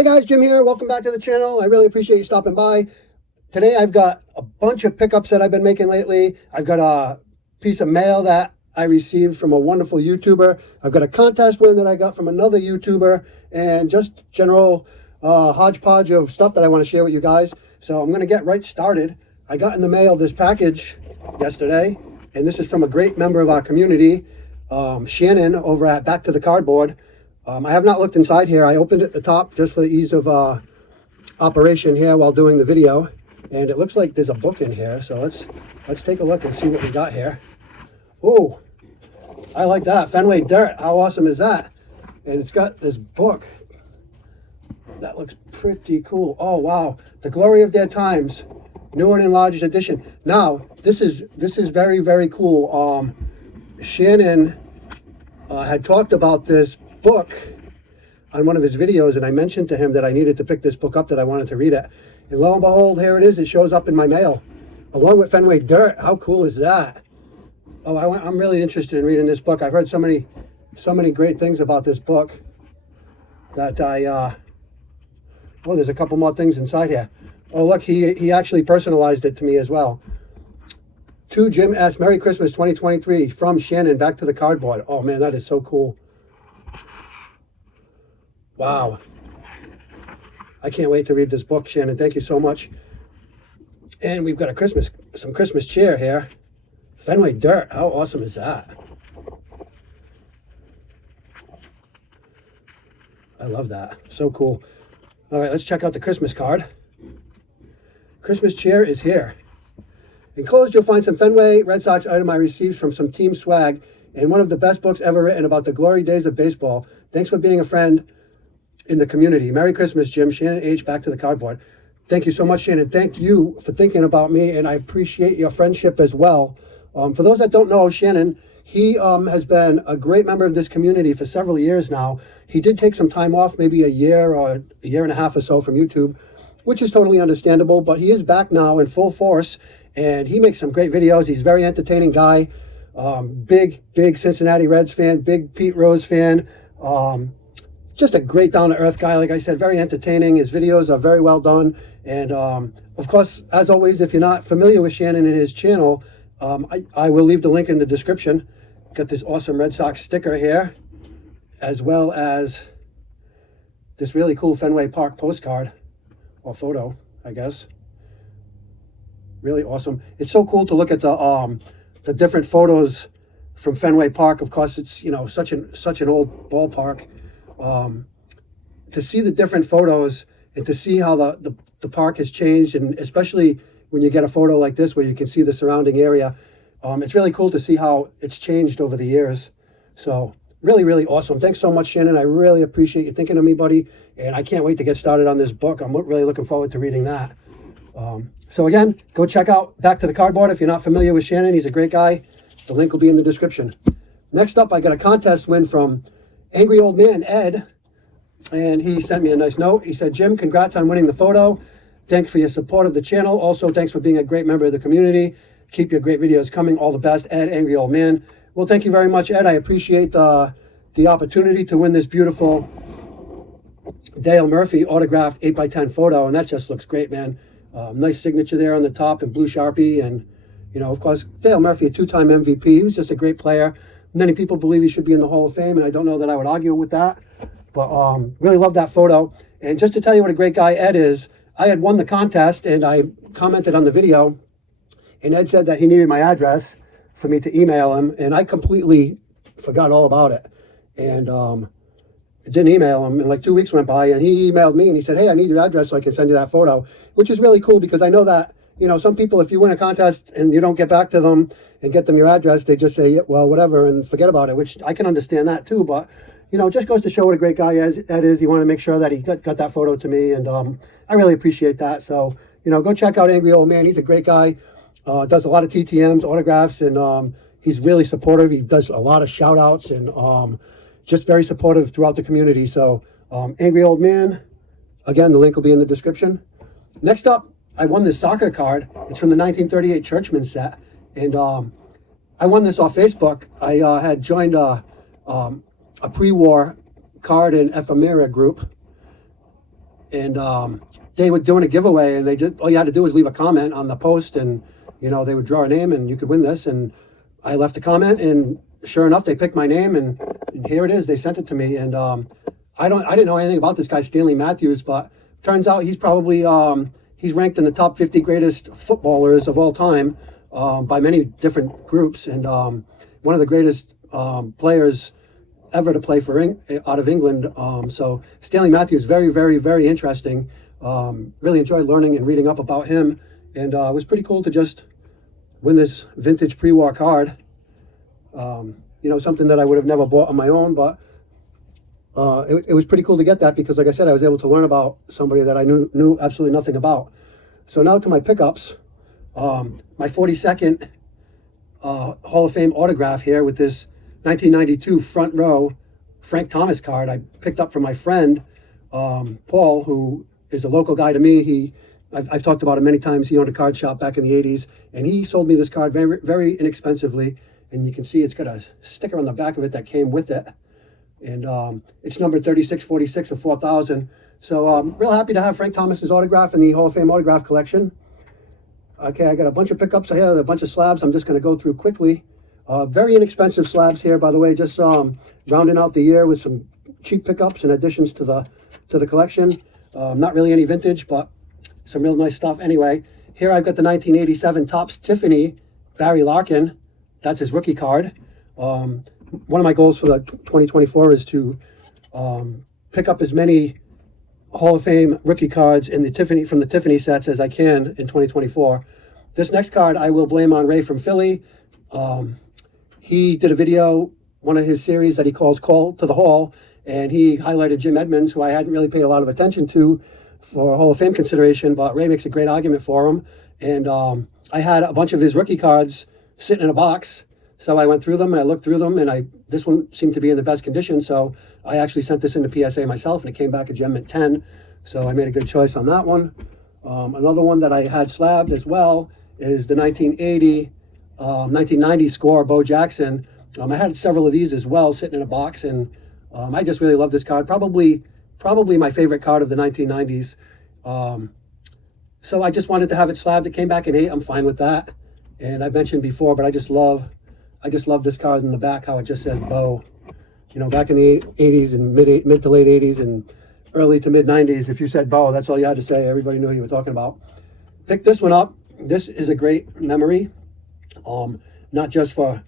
Hey guys, Jim here. Welcome back to the channel. I really appreciate you stopping by. Today I've got a bunch of pickups that I've been making lately. I've got a piece of mail that I received from a wonderful YouTuber. I've got a contest win that I got from another YouTuber, and just general hodgepodge of stuff that I want to share with you guys. So I'm going to get right started. I got in the mail this package yesterday, and this is from a great member of our community, Shannon, over at Back to the Cardboard. I have not looked inside here. I opened it at the top just for the ease of operation here while doing the video, and it looks like there's a book in here. So let's take a look and see what we got here. Oh, I like that. Fenway Dirt. How awesome is that? And it's got this book that looks pretty cool. Oh wow, The Glory of Their Times, new and enlarged edition. Now this is very, very cool. Shannon had talked about this book on one of his videos, and I mentioned to him that I needed to pick this book up, that I wanted to read it, and lo and behold, here it is. It shows up in my mail along with Fenway Dirt. How cool is that? Oh, I'm really interested in reading this book. I've heard so many great things about this book that oh, there's a couple more things inside here. Oh look, he actually personalized it to me as well. To Jim S. Merry Christmas 2023 from Shannon, Back to the Cardboard. Oh man, that is so cool. Wow. I can't wait to read this book, Shannon. Thank you so much. And we've got some Christmas cheer here. Fenway Dirt. How awesome is that? I love that. So cool. All right, let's check out the Christmas card. Christmas cheer is here. Enclosed, you'll find some Fenway Red Sox item I received from some team swag, and one of the best books ever written about the glory days of baseball. Thanks for being a friend in the community. Merry Christmas, Jim. Shannon H. Back to the Cardboard. Thank you so much, Shannon. Thank you for thinking about me, and I appreciate your friendship as well. For those that don't know, Shannon, he has been a great member of this community for several years now. He did take some time off, maybe a year or a year and a half or so from YouTube, which is totally understandable, but he is back now in full force, and he makes some great videos. He's a very entertaining guy. Big Cincinnati Reds fan, big Pete Rose fan. Just a great down-to-earth guy. Like I said, very entertaining. His videos are very well done. And of course, as always, if you're not familiar with Shannon and his channel, I will leave the link in the description. Got this awesome Red Sox sticker here, as well as this really cool Fenway Park postcard, or photo, I guess. Really awesome. It's so cool to look at the different photos from Fenway Park. Of course, it's, you know, such an old ballpark. To see the different photos and to see how the park has changed, and especially when you get a photo like this where you can see the surrounding area, it's really cool to see how it's changed over the years. So really, really awesome. Thanks so much, Shannon. I really appreciate you thinking of me, buddy, and I can't wait to get started on this book. I'm really looking forward to reading that. So again, go check out Back to the Cardboard if you're not familiar with Shannon. He's a great guy. The link will be in the description. Next up, I got a contest win from Angry Old Man Ed, and he sent me a nice note. He said, Jim, congrats on winning the photo. Thanks for your support of the channel. Also, thanks for being a great member of the community. Keep your great videos coming. All the best, Ed, Angry Old Man. Well, thank you very much, Ed. I appreciate the opportunity to win this beautiful Dale Murphy autographed 8x10 photo, and that just looks great, man. Nice signature there on the top in blue Sharpie, and, you know, of course, Dale Murphy, a two-time MVP. He was just a great player. Many people believe he should be in the Hall of Fame, and I don't know that I would argue with that. But really love that photo. And just to tell you what a great guy Ed is, I had won the contest, and I commented on the video, and Ed said that he needed my address for me to email him, and I completely forgot all about it. And didn't email him, and like 2 weeks went by, and he emailed me, and he said, hey, I need your address so I can send you that photo, which is really cool, because I know that, you know, some people, if you win a contest and you don't get back to them and get them your address, they just say, yeah, well, whatever, and forget about it, which I can understand that too. But, you know, it just goes to show what a great guy Ed is. He wanted to make sure that he got that photo to me, and I really appreciate that. So, you know, go check out Angry Old Man. He's a great guy, does a lot of TTMs, autographs, and he's really supportive. He does a lot of shout outs, and just very supportive throughout the community. So, Angry Old Man, again, the link will be in the description. Next up, I won this soccer card. It's from the 1938 Churchman set, and I won this off Facebook. I had joined a pre-war card and ephemera group, and they were doing a giveaway, and all you had to do was leave a comment on the post, and they would draw a name, and you could win this. And I left a comment, and sure enough, they picked my name, and here it is. They sent it to me, and I didn't know anything about this guy, Stanley Matthews, but turns out he's probably he's ranked in the top 50 greatest footballers of all time by many different groups, and one of the greatest players ever to play out of England. So Stanley Matthews, very, very, very interesting. Really enjoyed learning and reading up about him, and it was pretty cool to just win this vintage pre-war card. Something that I would have never bought on my own, but it was pretty cool to get that because, like I said, I was able to learn about somebody that I knew absolutely nothing about. So now to my pickups. My 42nd Hall of Fame autograph here with this 1992 front row Frank Thomas card I picked up from my friend Paul, who is a local guy to me. I've talked about him many times. He owned a card shop back in the 80s, and he sold me this card very, very inexpensively. And you can see it's got a sticker on the back of it that came with it. And it's number 3646 of 4,000. So I'm real happy to have Frank Thomas's autograph in the Hall of Fame autograph collection. Okay, I got a bunch of pickups here, a bunch of slabs I'm just going to go through quickly. Very inexpensive slabs here, by the way, just rounding out the year with some cheap pickups and additions to the collection. Not really any vintage, but some real nice stuff. Anyway, here I've got the 1987 Topps Tiffany Barry Larkin. That's his rookie card. One of my goals for the 2024 is to pick up as many Hall of Fame rookie cards from the Tiffany sets as I can in 2024. This next card I will blame on Ray from Philly. He did a video, one of his series that he calls Call to the Hall, and he highlighted Jim Edmonds, who I hadn't really paid a lot of attention to for Hall of Fame consideration, but Ray makes a great argument for him. And I had a bunch of his rookie cards sitting in a box, so I went through them and I looked through them, and this one seemed to be in the best condition, so I actually sent this into PSA myself, and it came back a gem at 10, so I made a good choice on that one. Another one that I had slabbed as well is the 1990 score, Bo Jackson. I had several of these as well sitting in a box, and I just really love this card. Probably my favorite card of the 1990s. So I just wanted to have it slabbed. It came back in 8. I'm fine with that. And I mentioned before, but I just love this card in the back, how it just says Bo. Back in the 80s and mid to late 80s and early to mid 90s, if you said Bo, that's all you had to say. Everybody knew who you were talking about. Pick this one up. This is a great memory. Not just for,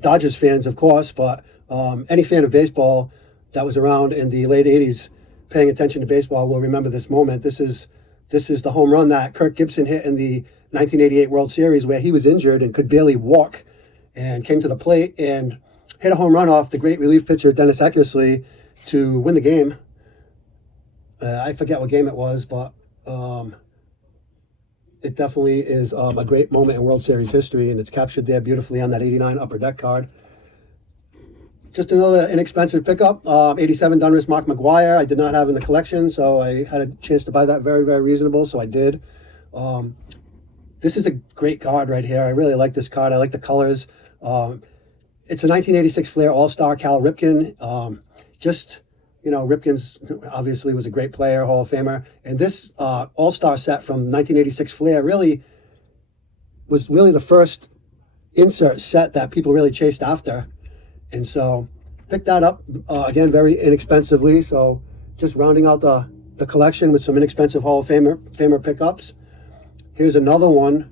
Dodgers fans, of course, but any fan of baseball that was around in the late 80s paying attention to baseball will remember this moment. This is the home run that Kirk Gibson hit in the 1988 World Series, where he was injured and could barely walk, and came to the plate and hit a home run off the great relief pitcher Dennis Eckersley to win the game. I forget what game it was, but it definitely is a great moment in World Series history, and it's captured there beautifully on that 89 Upper Deck card. Just another inexpensive pickup, 87 Donruss Mark McGwire. I did not have in the collection, so I had a chance to buy that very, very reasonable, so I did. This is a great card right here. I really like this card. I like the colors. It's a 1986 Flair All-Star Cal Ripken. Ripken's obviously was a great player, Hall of Famer. And this All-Star set from 1986 Flair was the first insert set that people really chased after. And so picked that up, again, very inexpensively. So just rounding out the collection with some inexpensive Hall of Famer pickups. Here's another one,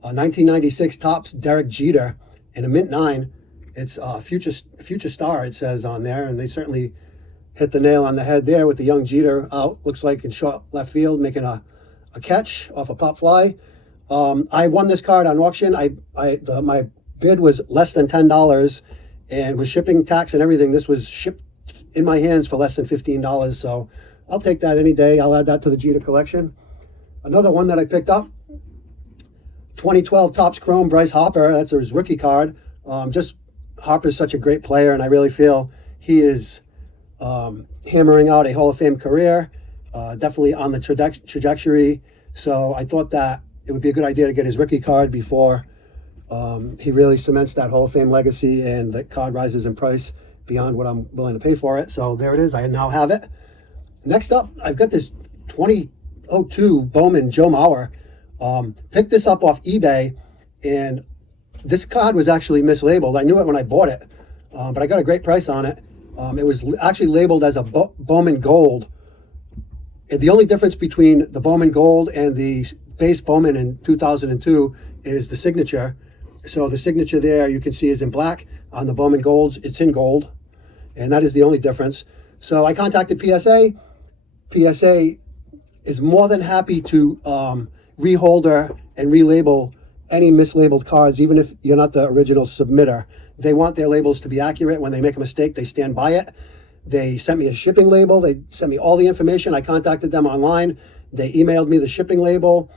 1996 Topps Derek Jeter in a mint 9. It's future star, it says on there, and they certainly hit the nail on the head there with the young Jeter out, looks like in short left field, making a catch off a pop fly. I won this card on auction. My bid was less than $10, and with shipping, tax, and everything, this was shipped in my hands for less than $15. So I'll take that any day. I'll add that to the Jeter collection. Another one that I picked up, 2012 Topps Chrome Bryce Harper. That's his rookie card. Harper's such a great player, and I really feel he is hammering out a Hall of Fame career, definitely on the trajectory. So I thought that it would be a good idea to get his rookie card before he really cements that Hall of Fame legacy and the card rises in price beyond what I'm willing to pay for it. So there it is. I now have it. Next up, I've got this 2002 Bowman Joe Mauer. Picked this up off eBay, and this card was actually mislabeled. I knew it when I bought it, but I got a great price on it. It was actually labeled as a Bowman Gold. And the only difference between the Bowman Gold and the base Bowman in 2002 is the signature. So the signature there you can see is in black. On the Bowman Golds, it's in gold. And that is the only difference. So I contacted PSA. PSA is more than happy to reholder and relabel any mislabeled cards, even if you're not the original submitter. They want their labels to be accurate. When they make a mistake, they stand by it. They sent me a shipping label. They sent me all the information. I contacted them online. They emailed me the shipping label.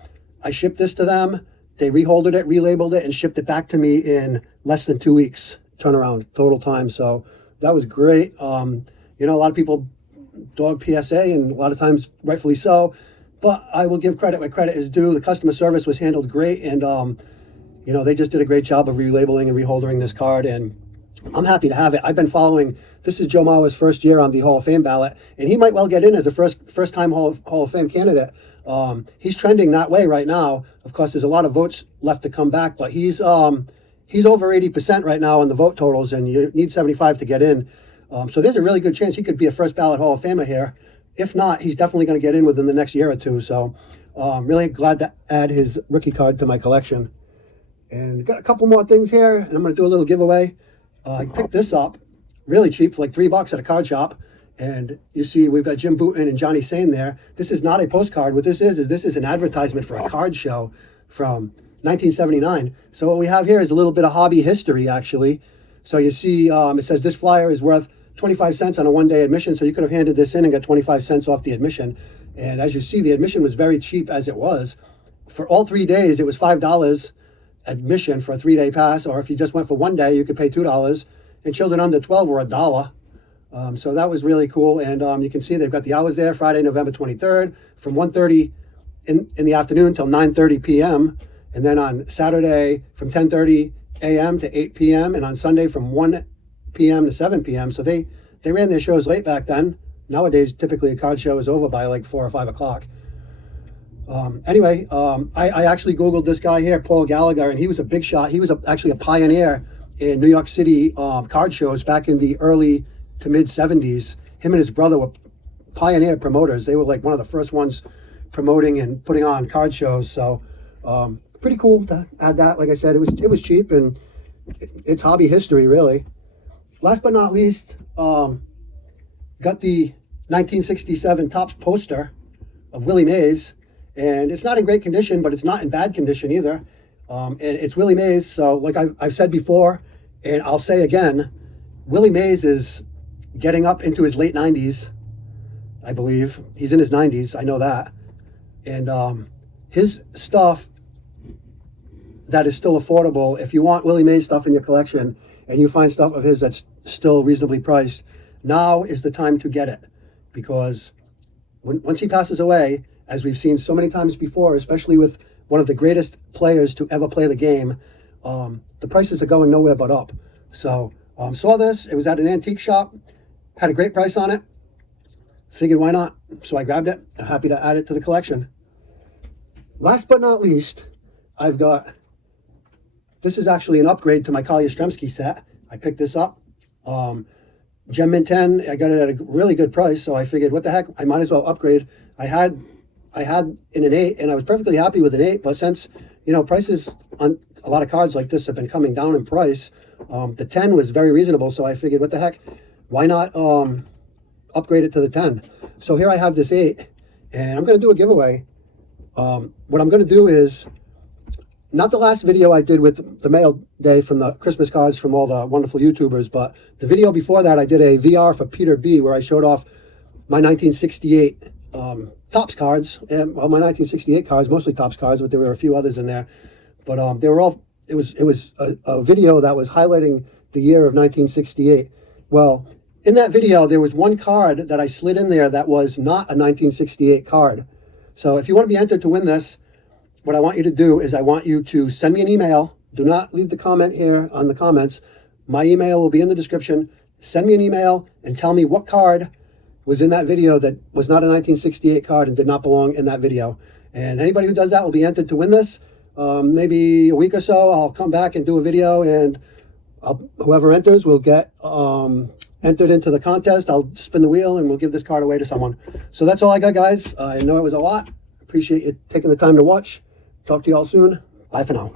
I shipped this to them. They reholdered it, relabeled it, and shipped it back to me in less than 2 weeks turnaround total time. So that was great. You know, a lot of people dog PSA, and a lot of times rightfully so. But I will give credit where credit is due. The customer service was handled great, and you know, they just did a great job of relabeling and reholdering this card, and I'm happy to have it. I've been following. This is Joe Mauer's first year on the Hall of Fame ballot, and he might well get in as a first-time Hall of Fame candidate. He's trending that way right now. Of course, there's a lot of votes left to come back, but he's over 80% right now in the vote totals, and you need 75 to get in. So there's a really good chance he could be a first ballot Hall of Famer here. If not, he's definitely going to get in within the next year or two. So really glad to add his rookie card to my collection. And got a couple more things here, and I'm going to do a little giveaway. I picked this up really cheap for like $3 at a card shop. And you see we've got Jim Bouton and Johnny Sane there. This is not a postcard. What this is an advertisement for a card show from 1979. So what we have here is a little bit of hobby history, actually. So you see it says this flyer is worth 25 cents on a one-day admission. So you could have handed this in and got 25 cents off the admission. And as you see, the admission was very cheap as it was. For all 3 days, it was $5 admission for a 3-day pass. Or if you just went for 1 day, you could pay $2. And children under 12 were $1. So that was really cool. And you can see they've got the hours there, Friday, November 23rd, from 1:30 in the afternoon till 9:30 p.m. And then on Saturday from 10:30 a.m. to 8 p.m. and on Sunday from 1 p.m. to 7 p.m. So they ran their shows late back then. Nowadays, typically a card show is over by like 4 or 5 o'clock. Anyway, I actually Googled this guy here, Paul Gallagher, and he was a big shot. He was actually a pioneer in New York City card shows back in the early to mid 70s. Him and his brother were pioneer promoters. They were like one of the first ones promoting and putting on card shows. So pretty cool to add that. Like I said, it was cheap, and it's hobby history, really. Last but not least, got the 1967 Topps poster of Willie Mays, and it's not in great condition, but it's not in bad condition either. And it's Willie Mays, so like I've said before, and I'll say again, Willie Mays is getting up into his late 90s, I believe. He's in his 90s, I know that. And his stuff that is still affordable, if you want Willie Mays stuff in your collection and you find stuff of his that's still reasonably priced, now is the time to get it. Because once he passes away, as we've seen so many times before, especially with one of the greatest players to ever play the game, the prices are going nowhere but up. So saw this, it was at an antique shop, had a great price on it, figured why not, so I grabbed it. I'm happy to add it to the collection. Last but not least, I've got, this is actually an upgrade to my Kali Yastrzemski set. I picked this up, Gem Mint 10, I got it at a really good price, so I figured what the heck, I might as well upgrade. I had in an 8, and I was perfectly happy with an 8, but since, you know, prices on a lot of cards like this have been coming down in price, the 10 was very reasonable, so I figured what the heck, why not upgrade it to the 10? So here I have this 8, and I'm going to do a giveaway. What I'm going to do is, not the last video I did with the mail day from the Christmas cards from all the wonderful YouTubers, but the video before that I did a VR for Peter B, where I showed off my 1968 Topps cards, and well, my 1968 cards, mostly Topps cards, but there were a few others in there. But they were all, it was a video that was highlighting the year of 1968. Well, in that video, there was one card that I slid in there that was not a 1968 card. So if you want to be entered to win this, what I want you to do is I want you to send me an email. Do not leave the comment here on the comments. My email will be in the description. Send me an email and tell me what card was in that video that was not a 1968 card and did not belong in that video. And anybody who does that will be entered to win this. Maybe a week or so, I'll come back and do a video, and whoever enters will get entered into the contest. I'll spin the wheel and we'll give this card away to someone. So that's all I got, guys. I know it was a lot. Appreciate you taking the time to watch. Talk to you all soon. Bye for now.